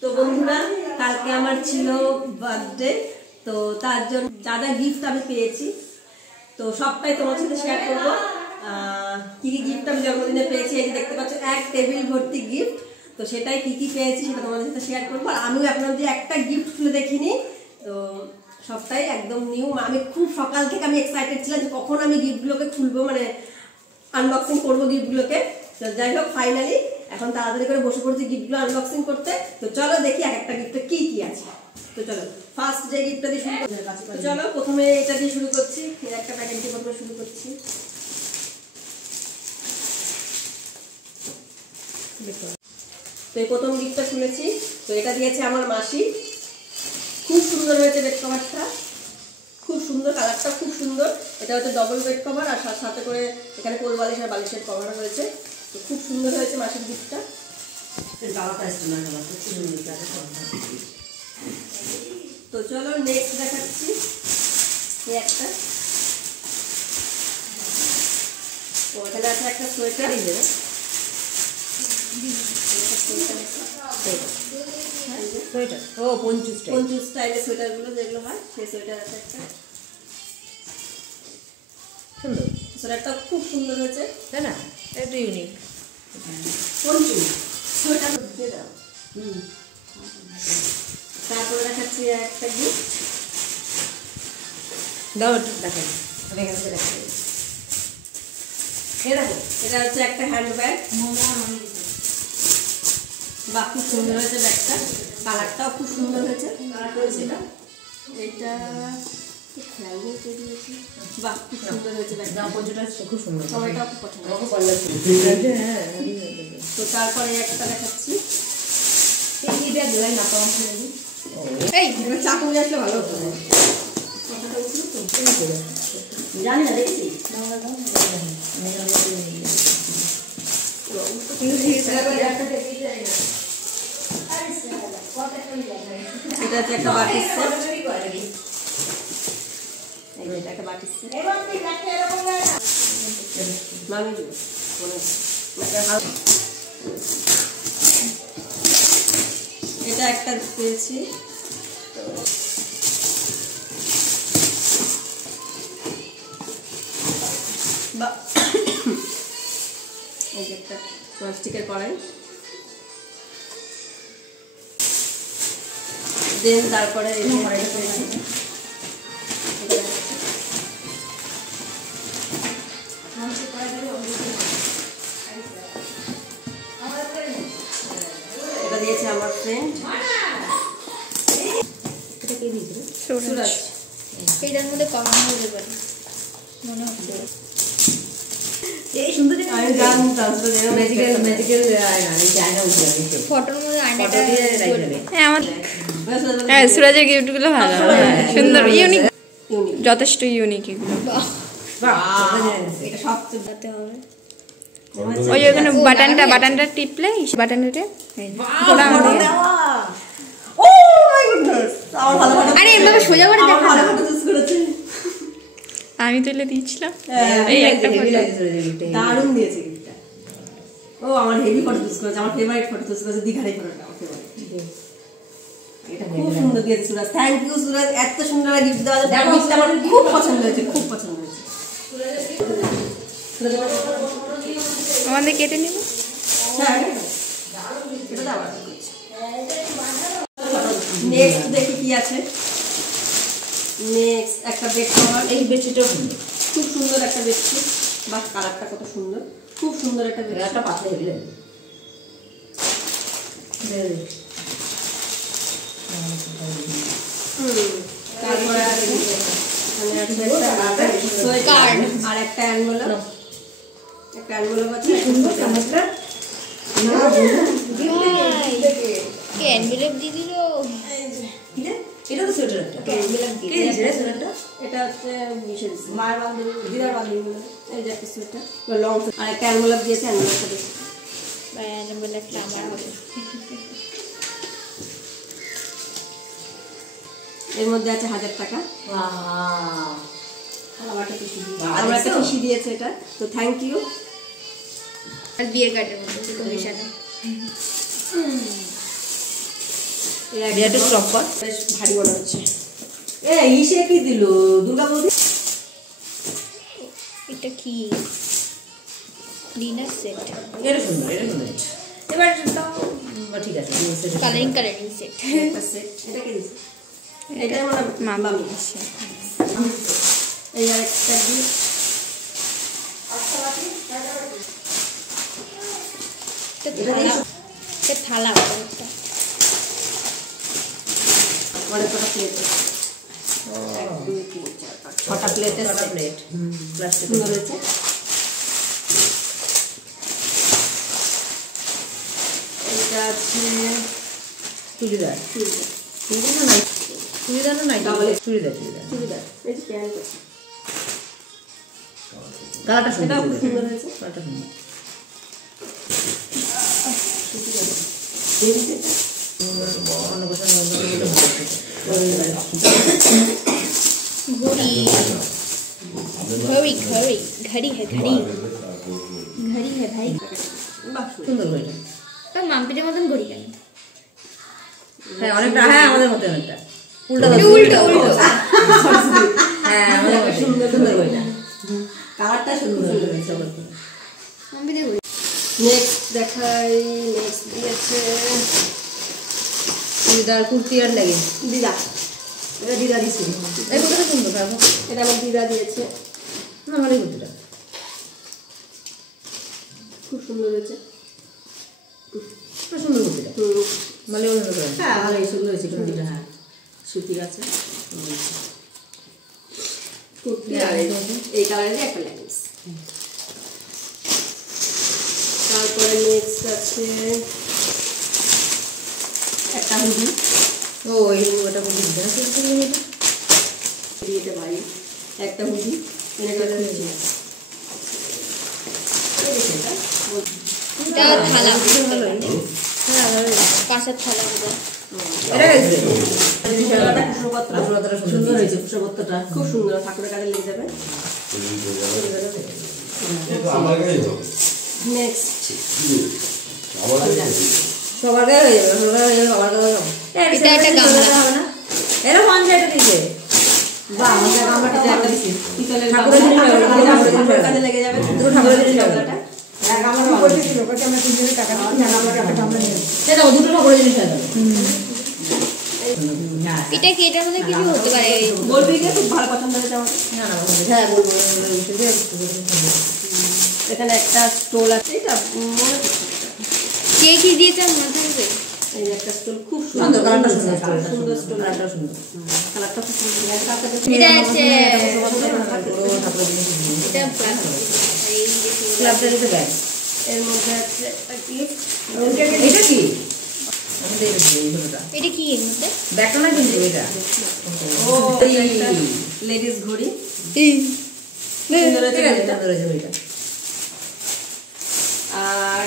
তো বন্ধুরা কালকে আমার ছিল বার্থডে, তো তার জন্য যা যা গিফট আমি পেয়েছি তো সবটাই তোমার সাথে শেয়ার করবো। কি কি গিফট আমি জন্মদিনে পেয়েছি, এই যে দেখতে পাচ্ছ এক টেবিল ভর্তি গিফট। তো সেটাই কি কি পেয়েছি সেটা তোমাদের সাথে শেয়ার করবো। আর আমিও আপনার যে একটা গিফট খুলে দেখিনি, তো সবটাই একদম নিউ। আমি খুব সকাল থেকে আমি এক্সাইটেড ছিলাম যে কখন আমি গিফটগুলোকে খুলবো, মানে আনবক্সিং করবো গিফটগুলোকে। তো যাই হোক ফাইনালি এখন তাড়াতাড়ি করে বসে পড়ছি গিফটগুলো আনবক্সিং করতে। তো চলো দেখি এক একটা গিফটে কি কি আছে। তো চলো ফার্স্ট যে গিফটটা দিয়ে শুরু করছি। চলো প্রথমে এটা দিয়ে শুরু করছি, একটা প্যাকেট দিয়ে প্রথমে শুরু করছি। তো এই প্রথম গিফটটা খুলেছি, তো এটা দিয়েছে আমার মাসি। খুব সুন্দর হয়েছে বেড কভারটা, খুব সুন্দর, কালারটা খুব সুন্দর। এটা হচ্ছে ডবল বেড কভার আর সাথে করে এখানে কোল বালিশ আর বালিশের কভার রয়েছে। তো খুব সুন্দর হয়েছে মাসির গিফটটা। তো চলো নেক্সট দেখাচ্ছি এই একটা। তো এখানে আছে একটা সোয়েটার, সোয়েটার ও পঞ্চু স্টাইলের সোয়েটার গুলো যেগুলো হয় সেই সোয়েটার আছে একটা। সুন্দর সোয়েটারটা, খুব সুন্দর হয়েছে তাই না? এটা ইউনিক পঞ্চু সোয়েটার দিয়ে দাও। তারপরে দেখাচ্ছি একটা গিফট, দাও একটু দেখাই। এটা হচ্ছে একটা হ্যান্ডব্যাগ। বাহ খুব সুন্দর হয়েছে ব্যাগটা, কালারটাও খুব সুন্দর হয়েছে। এটা বাহ খুব সুন্দর হয়েছে ব্যাগটা, খুব সুন্দর, সবাইটাও খুব পছন্দ। তো তারপরে একটা দেখাচ্ছি, চাকু নিয়ে আসলে ভালো হতো। জানি না দেখছি এটা হচ্ছে একটা বাটির সেট। একটা বাটির সেট এটা একটা পেয়েছি। এই যে একটা প্লাস্টিকের কড়াই। দেন তারপরে এই কড়াইটা পেয়েছি, এটা দিয়েছে আমার ফ্রেন্ড। এটা কে দিয়েছিল? সুরাজ। এটার মধ্যে কমানো হতে পারে মনে হচ্ছে। এই সুন্দর আমি জানতাম তো যেন ম্যাজিক্যাল আয়না, এই আয়না উঠে আসে ফটোর মধ্যে আয়নাটা দিয়ে রাখবে। হ্যাঁ আমার হ্যাঁ সুরাজের গিফটগুলো ভালো, সুন্দর, ইউনিক, যথেষ্ট ইউনিক এগুলো। এটা সবচেয়ে বাতে হবে। ওই ওখানে বাটনটা টিপলে বাটনটা ও মাই গুডনেস, আমার ভালো ফটো। আরে এভাবে সোজা করে দেখা, ভালো ফটো চুজ করেছে। আমি তুলে দিয়েছিলাম এই একটা ফটো, দারুণ দিয়েছে গিফটটা। ও আমার হেভি ফটো চুজ করেছে, আমার ফেভারিট ফটো চুজ করেছে, দীঘার এই ফটোটা আমার ফেভারিট। এটা খুব সুন্দর দিয়েছে সুরাজ, থ্যাংক ইউ সুরাজ, এত সুন্দর গিফট দেওয়ার জন্য। গিফটটা আমার খুব পছন্দ হয়েছে, খুব পছন্দ হয়েছে। আমাদের কেটে নেব। হ্যাঁ এটা দাও। নেক্সট দেখি কি আছে। নেক্সট একটা বেড কভার। এই বেডশিটও খুব সুন্দর একটা বেডশিট, বাহ কালারটা কত সুন্দর, খুব সুন্দর একটা বেডশিট। একটা পাতলা হেলে তারপরে আর একটা অ্যানভেলপ, একটা অ্যানভেলপ আছে। এনভেলপ দিয়ে দিল। এটা তো সোয়েটার একটা, এটা হচ্ছে মায়ের বান্ধবী, দিদার বান্ধবী। এই যে একটা সোয়েটার লং, আর একটা অ্যানভেলপ দিয়েছে, অ্যানভেলপটা দেখি। এনভেলপটা আমার হবে। এর মধ্যে আছে 1000 টাকা। আমার একটা খুশি দিয়েছে এটা, তো থ্যাংক ইউ। আর বিয়ের কার্ডের মধ্যে কমিশন। একটু স্টপ কর, বেশ ভারী মনে হচ্ছে। ইসে কি দিল দুর্গা বৌদি? এটা কি ডিনার সেট, এটা সুন্দর, এটা সুন্দর। এবার ঠিক আছে, কালারিং সেট। একটা সেট, এটা কি দিচ্ছে? এটাই মনে হয় মামি আছে। এই আরেকটা গিফট। এটা থালা একটা। অনেক কটা প্লেট, 1 2 3 4 5 6টা প্লেটের প্লেট প্লাস্টিক সুন্দর হয়েছে। এটা আছে চুড়িদার, চুড়িদার, চুড়িদার না, চুড়িদার না, চুড়িদার, চুড়িদার। চুড়িদার এই যে প্যান্ট আছে, কালারটা সুন্দর, এটাও খুব সুন্দর হয়েছে। কালারটা সুন্দর। অন্য কথা घड़ी घड़ी घड़ी है घड़ी घड़ी है भाई। বাহ, সুন্দর হয়েছে। তো মাম্পিটের মতন ঘড়ি কেন? হ্যাঁ অনেকটা, হ্যাঁ আমাদের মতো অনেকটা উল্টো উল্টো উল্টো। হ্যাঁ আমাদের মতো সুন্দর সুন্দর হয়েছে। কালারটা সুন্দর হয়েছে। মাম্পিদের ঘড়ি। নেক্সট দেখাই, নেক্সট দিয়েছে চুড়িদার, কুর্তি আর লেগিংস। দিদা, এটা দিদা দিয়েছে। এই কুর্তিটা সুন্দর, দেখো এটা আমার দিদা দিয়েছে, না আমার এই কুর্তিটা খুব সুন্দর হয়েছে। সুন্দর কুর্তিটা মানে অন্য করে। হ্যাঁ ভালোই সুন্দর হয়েছে কুর্তিটা। হ্যাঁ সুতির আছে কুর্তি, আর এই কালারের একটা লেগিংস। তারপরে নেক্সট আছে একটা হুডি। ও এই ওটা কুর্তি দিতে না, কুর্তি দিতে ভাই একটা হুডি, এটা খুলছি। এটা থালা, হ্যাঁ ভালো। কাঁচের থালা এটা। এটা গেছে কুশলপত্র সুন্দর হয়েছে, কুশলপত্রটা খুব সুন্দর, ঠাকুরের কাজে লেগে যাবে। নেক্সট সবার গায়ে হয়ে যাবে, সবার গায়ে হয়ে যাবে, সবার গায়ে হয়ে যাবে। এটা একটা গামলা। হবে না, এরা ওয়ান সাইডে দিয়েছে। বাহ, আমাদের গামলাটা একটা দিয়েছে। ঠাকুরের জিনিস হবে, ঠাকুরের কাজে লেগে যাবে। দুটো ঠাকুরের জিনিস হবে। গামলাটা এই দেখো, দুটো ঠাকুরের জিনিস হয়ে যাবে। এটা কি এটার মধ্যে কিছু হতে পারে? বলবি কি খুব ভালো পছন্দ হয়েছে আমার। না না হ্যাঁ বলবো। এখানে একটা স্টোল আছে, এটা মনে কে কি দিয়েছে মনে থাকবে? এই যে একটা স্টোল খুব সুন্দর, সুন্দর, কালারটা সুন্দর, সুন্দর স্টোল, কালারটা সুন্দর। কালারটা খুব সুন্দর। এটা আছে পুরো ঠাকুরের জিনিস দিয়েছে। এটা প্লাস্টিক। এই যে ক্লাবটা দিতে ব্যাগ। এর মধ্যে আছে একটা গিফট। এটা কি? আমাদের এটা দিয়ে এই হলোটা। এটা কি এর মধ্যে? ব্যাগটা না কিন্তু এটা। ও লেডিস ঘড়ি, সুন্দর হয়েছে ঠিক আছে, ঘড়িটা। সুন্দর হয়েছে ঘড়িটা। আর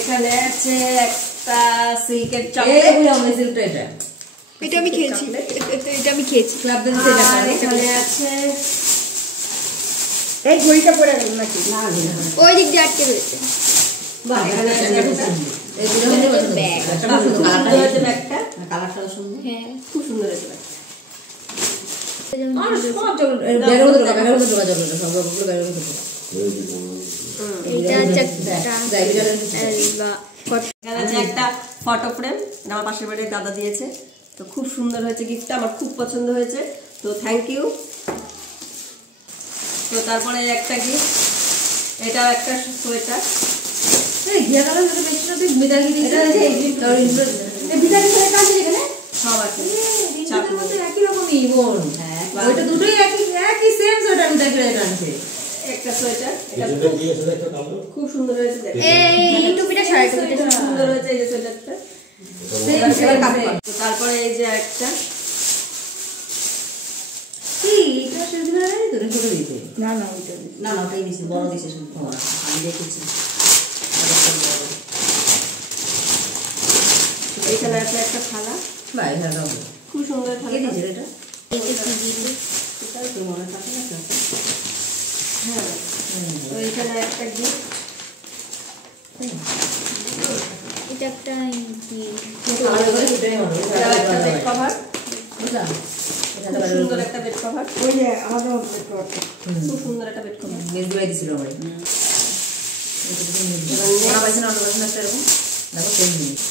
এখানে আছে একটা সিল্কের এই চকলেট। বুঝলাম, এই সিল্কটা এটা। এটা আমি খেয়েছি, এটা আমি খেয়েছি। ক্লাবটা দিতে এটা আর করে। এখানে আছে এই ঘড়িটা পরে গেল নাকি? না ওই দিক দিয়ে আটকে রয়েছে। বাহ, এখানে আছে একটা এই দুটো হচ্ছে ব্যাগ। ব্যাগটা বাহ, সুন্দর, খুব কালারটা সুন্দর হয়েছে ব্যাগটা। কালারটাও সুন্দর। হ্যাঁ। খুব সুন্দর হয়েছে ব্যাগটা। আর সব চকলেট, ব্যাগের মধ্যে ঢোকা, ব্যাগের মধ্যে ঢোকা চকলেটটা, সব রকমগুলো ব্যাগের মধ্যে ঢোকা। এটা যাই, বিড়ালের এখানে আছে একটা ফটো ফ্রেম, আমার পাশের বাড়ির দাদা দিয়েছে। তো খুব সুন্দর হয়েছে গিফটটা, আমার খুব পছন্দ হয়েছে, তো থ্যাংক ইউ। তো তারপরে একটা গিফট, এটা একটা সোয়েটার। এই ঘিয়া কালার যেটা বেশি না, তুই বিদায় দিয়ে দিছিস। তোর ইন্টারেস্ট এই বিদায় দিয়ে কাজ এখানে সব আছে, চাপ মধ্যে একই রকমই বোন। হ্যাঁ, ওইটা দুটোই একই একই সেম সোয়েটার বিদায় করে আনছে। একটা সোয়েটার, এটা খুব সুন্দর হয়েছে, দেখো। এই টুপিটা সাড়ে টুপিটা খুব সুন্দর হয়েছে এই যে সোয়েটারটা। সেম তো তারপরে এই যে একটা, এই এটা সেদিন আরে তোরে করে দিতে। না না ওইটা না না ওটাই দিছি, বড় দিছি শুধু। আমি দেখেছি। এখানে আছে একটা থালা, ভাই হ্যাঁ দাও। খুব সুন্দর কে থালা। দিয়েছে এটা? এটাও তো মনে থাকে না তো। হ্যাঁ, তো এখানে একটা গিফট, এটা এটা একটা কি এটা একটা বেড কভার, খুব সুন্দর একটা বেড কভার, ওই যে আমাদের বেড কভারটা খুব সুন্দর একটা বেড কভার। মেজবাই দিছিল আমার ওরা পাইছে না, অন্য পাইছে না, এরকম দেখো সেম জিনিস।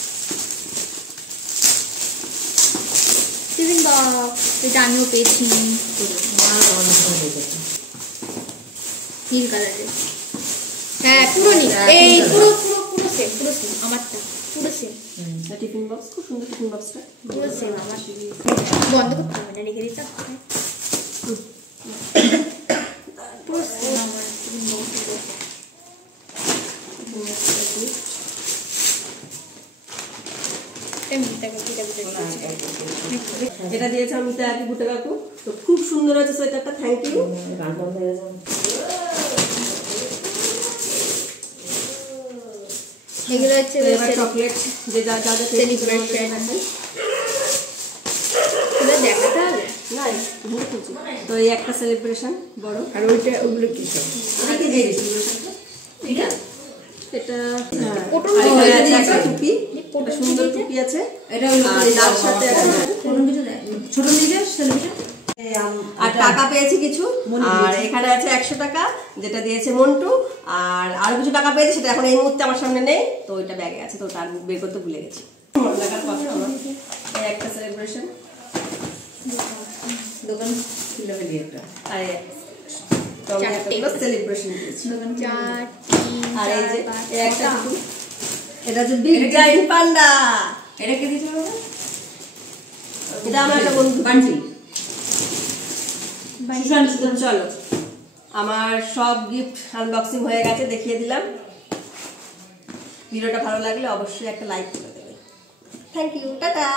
টিফিন বক্স, এটা আমিও পেয়েছি নীল কালারের। হ্যাঁ পুরো নীল, এই পুরো পুরো পুরো সেম, পুরো সেম আমারটা, পুরো সেম, টিফিন বক্স, খুব সুন্দর টিফিন বক্সটা। পুরো সেম আমার। বন্ধ করতে হবে না, রেখে দিতে হবে। পুরো সেম আমার টিফিন বক্স। এটা দিয়েছে অমিতা আকি গুটে কাকু, তো খুব সুন্দর হয়েছে সোয়েটারটা, থ্যাংক ইউ। এগুলো হচ্ছে এবার চকলেট যে যা যা যা সেলিব্রেশন, এগুলো দেখাতে হবে না, এখানে খুঁজছি। তো এই একটা সেলিব্রেশন বড়, আর ওইটা ওগুলো কি সব এটা কি দিয়ে দিছি এটা, এটা পটল আর দিয়ে এখানে আছে দিয়েছে। একটা টুপি, একটা সুন্দর টুপি আছে, এটা হলো আর তার সাথে একটা ছোট কিছু দেয়, ছোট দিকে সেলিব্রেশন। আর টাকা পেয়েছি কিছু, আর এখানে আছে 100 টাকা যেটা দিয়েছে মন্টু, আর আরো কিছু টাকা পেয়েছি সেটা এখন এই মুহূর্তে আমার সামনে নেই, তো ওইটা ব্যাগে আছে, তো তার বের করতে ভুলে গেছি। ভালো লাগার কথা আমার এই একটা সেলিব্রেশন, দোকান খুলে ফেলি একটা। আর তো আমি এতগুলো সেলিব্রেশন দিয়েছি। 4 3 আর এই যে 4 এই একটা টুপি, এটা হচ্ছে বিগ জায়ান্ট পান্ডা, এটা কে দিয়েছিল বাবা? এটা আমার একটা বন্ধু বান্টি। তো চলো আমার সব গিফট আনবক্সিং হয়ে গেছে, দেখিয়ে দিলাম। ভিডিওটা ভালো লাগলে অবশ্যই একটা লাইক করে দেবে। Thank you, tata.